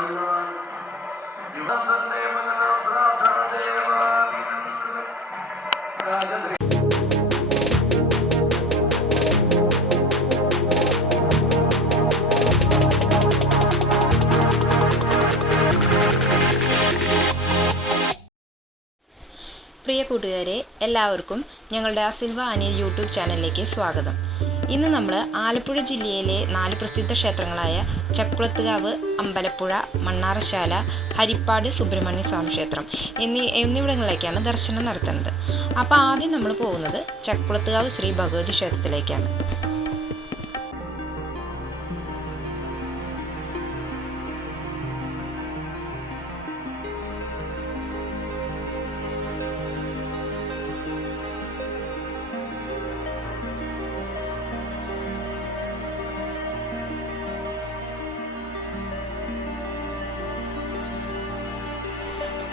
പ്രിയ കൂട്ടുകാരെ, എല്ലാവർക്കും ഞങ്ങളുടെ അസിൽവ അനിൽ യൂട്യൂബ് ചാനലിലേക്ക് സ്വാഗതം. ഇന്ന് നമ്മൾ ആലപ്പുഴ ജില്ലയിലെ 4 പ്രസിദ്ധ ക്ഷേത്രങ്ങളായ ചക്കുളത്തുകാവ്, അമ്പലപ്പുഴ, മണ്ണാറശാല, ഹരിപ്പാട് സുബ്രഹ്മണ്യ സ്വാമി ക്ഷേത്രം എന്നിവിടങ്ങളിലേക്കാണ് ദർശനം നടത്തുന്നത്. അപ്പോൾ ആദ്യം നമ്മൾ പോകുന്നത് ചക്കുളത്തുകാവ് ശ്രീ ഭഗവതി ക്ഷേത്രത്തിലേക്കാണ്.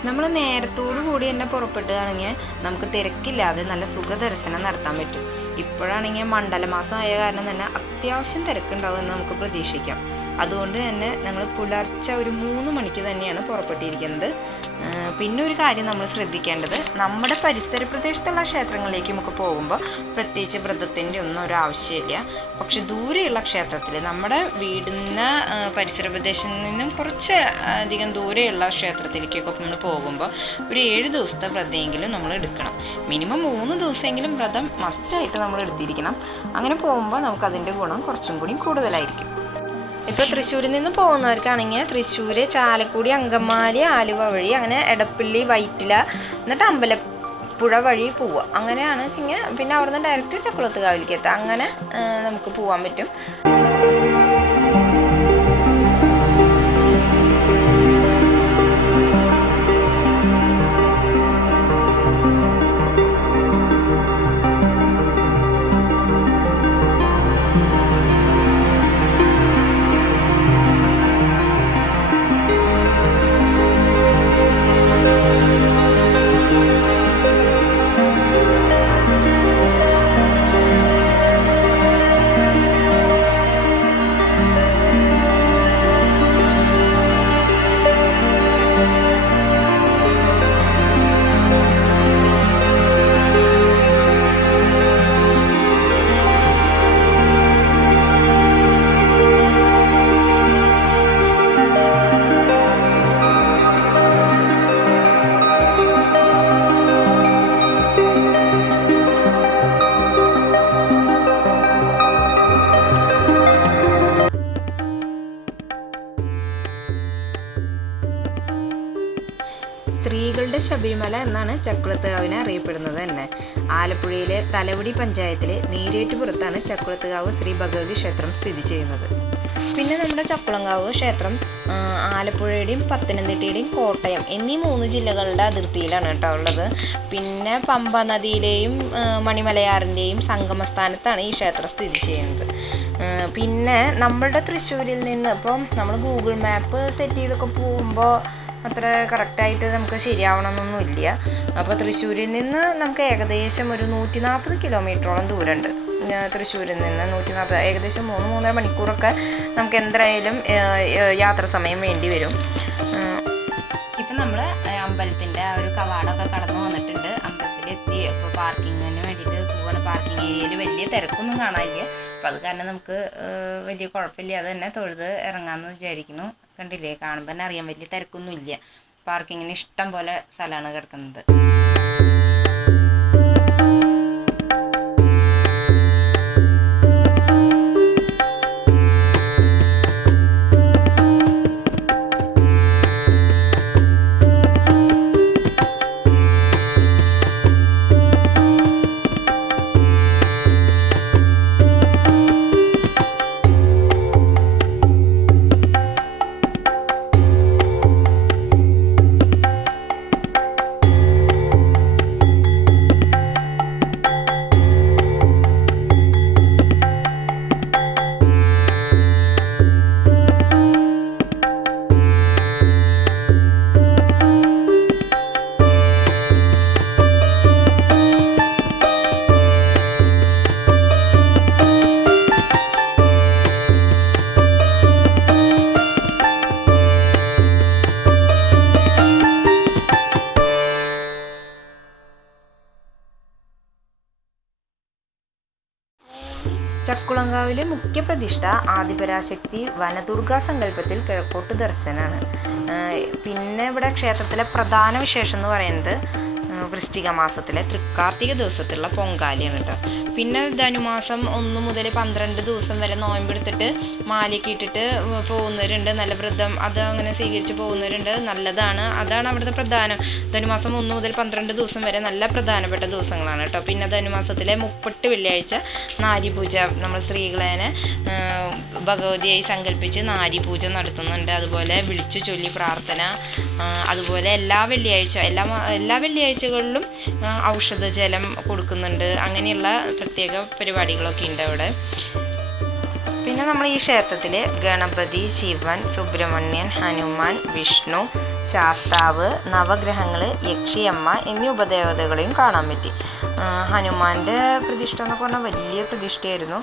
നമ്മൾ നേരത്തോടു കൂടി തന്നെ പുറപ്പെടുകയാണെങ്കിൽ നമുക്ക് തിരക്കില്ലാതെ നല്ല സുഖദർശനം നടത്താൻ പറ്റും. ഇപ്പോഴാണെങ്കിൽ മണ്ഡലമാസം ആയ കാരണം തന്നെ അത്യാവശ്യം തിരക്കുണ്ടാവുമെന്ന് നമുക്ക് പ്രതീക്ഷിക്കാം. അതുകൊണ്ട് തന്നെ ഞങ്ങൾ പുലർച്ചെ ഒരു 3 മണിക്ക് തന്നെയാണ് പുറപ്പെട്ടിരിക്കുന്നത്. പിന്നെ ഒരു കാര്യം നമ്മൾ ശ്രദ്ധിക്കേണ്ടത്, നമ്മുടെ പരിസര പ്രദേശത്തുള്ള ക്ഷേത്രങ്ങളിലേക്ക് നമുക്ക് പോകുമ്പോൾ പ്രത്യേകിച്ച് വ്രതത്തിൻ്റെ ഒന്നും ഒരു ആവശ്യമില്ല. പക്ഷെ ദൂരെയുള്ള ക്ഷേത്രത്തിൽ, നമ്മുടെ വീടിന് പരിസര പ്രദേശത്ത് നിന്നും കുറച്ച് അധികം ദൂരെയുള്ള ക്ഷേത്രത്തിലേക്കൊക്കെ നമ്മൾ പോകുമ്പോൾ ഒരു 7 ദിവസത്തെ വ്രതമെങ്കിലും നമ്മൾ എടുക്കണം. മിനിമം 3 ദിവസമെങ്കിലും വ്രതം മസ്റ്റായിട്ട് നമ്മൾ എടുത്തിരിക്കണം. അങ്ങനെ പോകുമ്പോൾ നമുക്കതിൻ്റെ ഗുണം കുറച്ചും കൂടി കൂടുതലായിരിക്കും. ഇപ്പോൾ തൃശ്ശൂരിൽ നിന്ന് പോകുന്നവർക്കാണെങ്കിൽ തൃശ്ശൂർ, ചാലക്കുടി, അങ്കമാലി, ആലുവ വഴി അങ്ങനെ എടപ്പള്ളി, വൈറ്റില, എന്നിട്ട് അമ്പലപ്പുഴ വഴി പോവുക. അങ്ങനെയാണ് വെച്ചെങ്കിൽ പിന്നെ അവിടെ നിന്ന് ഡയറക്റ്റ് ചക്കുളത്തുകാവിലേക്ക് എത്താം. അങ്ങനെ നമുക്ക് പോകാൻ പറ്റും. സ്ത്രീകളുടെ ശബരിമല എന്നാണ് ചക്കുളത്തുകാവിനെ അറിയപ്പെടുന്നത് തന്നെ. ആലപ്പുഴയിലെ തലവടി പഞ്ചായത്തിലെ നീരേറ്റുപുറത്താണ് ചക്കുളത്തുകാവ് ശ്രീ ഭഗവതി ക്ഷേത്രം സ്ഥിതി ചെയ്യുന്നത്. പിന്നെ നമ്മുടെ ചക്കുളങ്കാവ് ക്ഷേത്രം ആലപ്പുഴയുടെയും പത്തനംതിട്ടയുടെയും കോട്ടയം എന്നീ 3 ജില്ലകളുടെ അതിർത്തിയിലാണ് കേട്ടോ ഉള്ളത്. പിന്നെ പമ്പ നദിയിലെയും മണിമലയാറിൻ്റെയും സംഗമസ്ഥാനത്താണ് ഈ ക്ഷേത്രം സ്ഥിതി ചെയ്യുന്നത്. പിന്നെ നമ്മളുടെ തൃശ്ശൂരിൽ നിന്ന് ഇപ്പം നമ്മൾ ഗൂഗിൾ മാപ്പ് സെറ്റ് ചെയ്തൊക്കെ പോകുമ്പോൾ അത്ര കറക്റ്റായിട്ട് നമുക്ക് ശരിയാവണമെന്നൊന്നുമില്ല. അപ്പോൾ തൃശ്ശൂരിൽ നിന്ന് നമുക്ക് ഏകദേശം ഒരു 140 കിലോമീറ്ററോളം ദൂരമുണ്ട്. തൃശ്ശൂരിൽ നിന്ന് 140, ഏകദേശം 3-3.5 മണിക്കൂറൊക്കെ നമുക്ക് എന്തായാലും യാത്ര സമയം വേണ്ടി വരും. ഇപ്പം നമ്മൾ അമ്പലത്തിൻ്റെ ആ ഒരു കവാടമൊക്കെ കടന്നു വന്നിട്ടുണ്ട്. അമ്പലത്തിലെത്തി. അപ്പോൾ പാർക്കിങ്ങിന് വേണ്ടിയിട്ട് പോവാണ്. പാർക്കിംഗ് ഏരിയയിൽ വലിയ തിരക്കൊന്നും കാണാനില്ല. അപ്പോൾ അത് കാരണം നമുക്ക് വലിയ കുഴപ്പമില്ലാതെ തന്നെ തൊഴുത് ഇറങ്ങാമെന്ന് വിചാരിക്കുന്നു. കണ്ടില്ലേ, കാണുമ്പോൾ തന്നെ അറിയാൻ വലിയ തിരക്കൊന്നും ഇല്ല. പാർക്കിങ്ങിന് ഇഷ്ടം പോലെ സ്ഥലമാണ് കിടക്കുന്നത്. ചക്രത്തുകാവിലെ മുഖ്യ പ്രതിഷ്ഠ ആദിപരാശക്തി വനദുർഗാ സങ്കല്പത്തിൽ കിഴക്കോട്ട് ദർശനമാണ്. പിന്നെ ഇവിടെ ക്ഷേത്രത്തിലെ പ്രധാന വിശേഷം എന്ന് പറയുന്നത് വൃശ്ചിക മാസത്തിലെ തൃക്കാർത്തിക ദിവസത്തിലുള്ള പൊങ്കാലയാണ് കേട്ടോ. പിന്നെ ധനുമാസം 1 മുതൽ 12 ദിവസം വരെ നോയമ്പെടുത്തിട്ട് മാലയൊക്കെ ഇട്ടിട്ട് പോകുന്നവരുണ്ട്. നല്ല വ്രതം അത് അങ്ങനെ സ്വീകരിച്ച് പോകുന്നവരുണ്ട്. നല്ലതാണ്. അതാണ് അവിടുത്തെ പ്രധാനം. ധനുമാസം 1 മുതൽ 12 ദിവസം വരെ നല്ല പ്രധാനപ്പെട്ട ദിവസങ്ങളാണ് കേട്ടോ. പിന്നെ ധനുമാസത്തിലെ 30 വെള്ളിയാഴ്ച നാരിപൂജ, നമ്മൾ സ്ത്രീകളെ ഭഗവതിയായി സങ്കല്പിച്ച് നാരിപൂജ നടത്തുന്നുണ്ട്. അതുപോലെ വിളിച്ചു ചൊല്ലി പ്രാർത്ഥന, അതുപോലെ എല്ലാ വെള്ളിയാഴ്ചകളിലും ഔഷധജലം കൊടുക്കുന്നുണ്ട്. അങ്ങനെയുള്ള പ്രത്യേക പരിപാടികളൊക്കെ ഉണ്ട് അവിടെ. പിന്നെ നമ്മൾ ഈ ക്ഷേത്രത്തിൽ ഗണപതി, ശിവൻ, സുബ്രഹ്മണ്യൻ, ഹനുമാൻ, വിഷ്ണു, ശാസ്താവ്, നവഗ്രഹങ്ങൾ, യക്ഷിയമ്മ എന്നീ ഉപദേവതകളെയും കാണാൻ പറ്റി. ഹനുമാൻ്റെ പ്രതിഷ്ഠ എന്നൊക്കെ പറഞ്ഞാൽ വലിയ പ്രതിഷ്ഠയായിരുന്നു.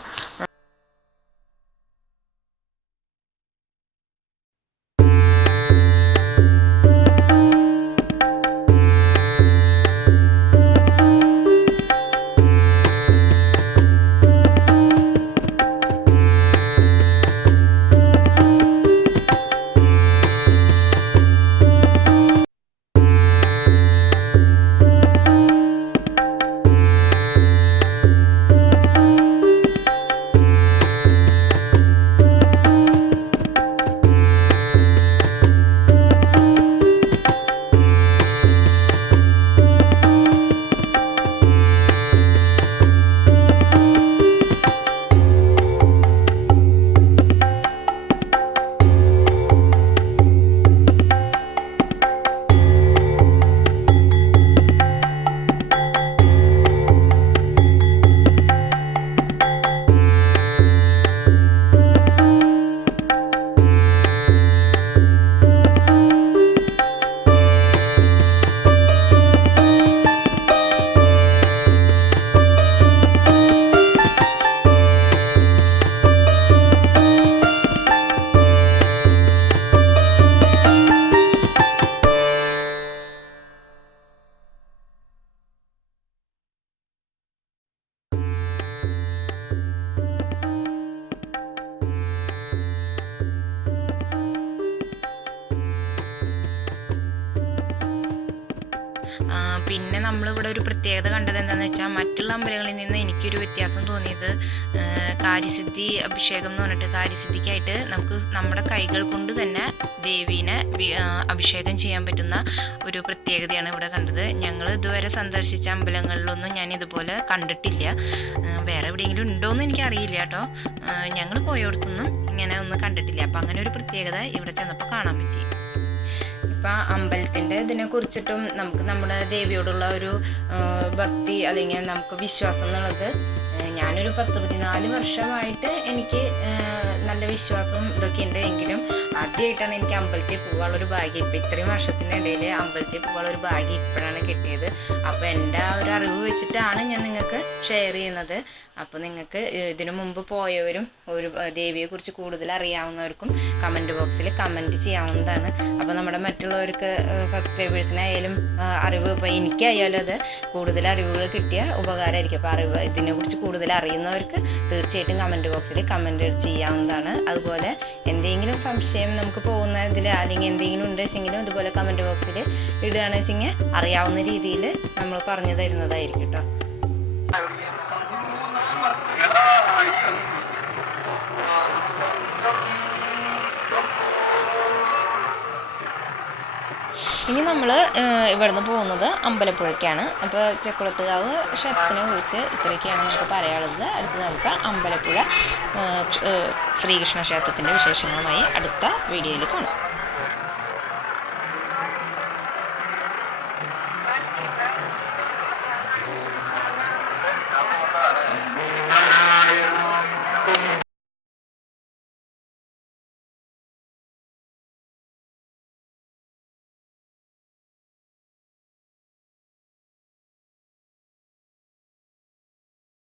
പിന്നെ നമ്മളിവിടെ ഒരു പ്രത്യേകത കണ്ടത് എന്താണെന്ന് വെച്ചാൽ, മറ്റുള്ള അമ്പലങ്ങളിൽ നിന്ന് എനിക്കൊരു വ്യത്യാസം തോന്നിയത് കാര്യസിദ്ധി അഭിഷേകം എന്ന് പറഞ്ഞിട്ട്, കാര്യസിദ്ധിക്കായിട്ട് നമുക്ക് നമ്മുടെ കൈകൾ കൊണ്ട് തന്നെ ദേവീനെ അഭിഷേകം ചെയ്യാൻ പറ്റുന്ന ഒരു പ്രത്യേകതയാണ് ഇവിടെ കണ്ടത്. ഞങ്ങൾ ഇതുവരെ സന്ദർശിച്ച അമ്പലങ്ങളിലൊന്നും ഞാൻ ഇതുപോലെ കണ്ടിട്ടില്ല. വേറെ എവിടെയെങ്കിലും ഉണ്ടോയെന്ന് എനിക്കറിയില്ല കേട്ടോ. ഞങ്ങൾ പോയോടത്തൊന്നും ഇങ്ങനെ ഒന്നും കണ്ടിട്ടില്ല. അപ്പം അങ്ങനെ ഒരു പ്രത്യേകത ഇവിടെ ചെന്നപ്പോൾ കാണാൻ പറ്റി. ഇപ്പം അമ്പലത്തിൻ്റെ ഇതിനെക്കുറിച്ചിട്ടും നമുക്ക് നമ്മുടെ ദേവിയോടുള്ള ഒരു ഭക്തി അല്ലെങ്കിൽ നമുക്ക് വിശ്വാസം എന്നുള്ളത്, ഞാനൊരു 10-14 വർഷമായിട്ട് എനിക്ക് നല്ല വിശ്വാസം ഇതൊക്കെ ഉണ്ട്. എങ്കിലും ആദ്യമായിട്ടാണ് എനിക്ക് അമ്പലത്തിൽ പോകാനുള്ളൊരു ഭാഗ്യം, ഇപ്പം ഇത്രയും വർഷത്തിനിടയിൽ അമ്പലത്തിൽ പോകാനുള്ളൊരു ഭാഗ്യം ഇപ്പോഴാണ് കിട്ടിയത്. അപ്പോൾ എൻ്റെ ആ ഒരു അറിവ് വെച്ചിട്ടാണ് ഞാൻ നിങ്ങൾക്ക് ഷെയർ ചെയ്യുന്നത്. അപ്പോൾ നിങ്ങൾക്ക് ഇതിനു മുമ്പ് പോയവരും ഒരു ദേവിയെക്കുറിച്ച് കൂടുതൽ അറിയാവുന്നവർക്കും കമൻറ്റ് ബോക്സിൽ കമൻറ്റ് ചെയ്യാവുന്നതാണ്. അപ്പോൾ നമ്മുടെ മറ്റുള്ളവർക്ക് സബ്സ്ക്രൈബേഴ്സിനായാലും അറിവ്, ഇപ്പോൾ എനിക്കായാലും അത് കൂടുതൽ അറിവുകൾ കിട്ടിയ ഉപകാരമായിരിക്കും. അപ്പോൾ ഇതിനെക്കുറിച്ച് കൂടുതൽ അറിയുന്നവർക്ക് തീർച്ചയായിട്ടും കമൻറ്റ് ബോക്സിൽ കമൻറ്റ് ചെയ്യാവുന്നതാണ്. അതുപോലെ എന്തെങ്കിലും സംശയം നമുക്ക് പോകുന്നതിൽ അല്ലെങ്കിൽ എന്തെങ്കിലും ഉണ്ടെച്ചെങ്കിലും ഇതുപോലെ കമൻറ്റ് ബോക്സിൽ ഇടുകയാണെന്ന് വെച്ചെങ്കിൽ അറിയാവുന്ന രീതിയിൽ നമ്മൾ പറഞ്ഞു തരുന്നതായിരിക്കും കേട്ടോ. ഇനി നമ്മൾ ഇവിടുന്ന് പോകുന്നത് അമ്പലപ്പുഴയ്ക്കാണ്. അപ്പോൾ ചക്കുളത്തുകാവ് ക്ഷേത്രത്തിനെ കുറിച്ച് ഇത്രയൊക്കെയാണ് നമുക്ക് പറയാനുള്ളത്. അടുത്ത് നമുക്ക് അമ്പലപ്പുഴ ശ്രീകൃഷ്ണ ക്ഷേത്രത്തിൻ്റെ വിശേഷങ്ങളുമായി അടുത്ത വീഡിയോയിൽ കാണാം.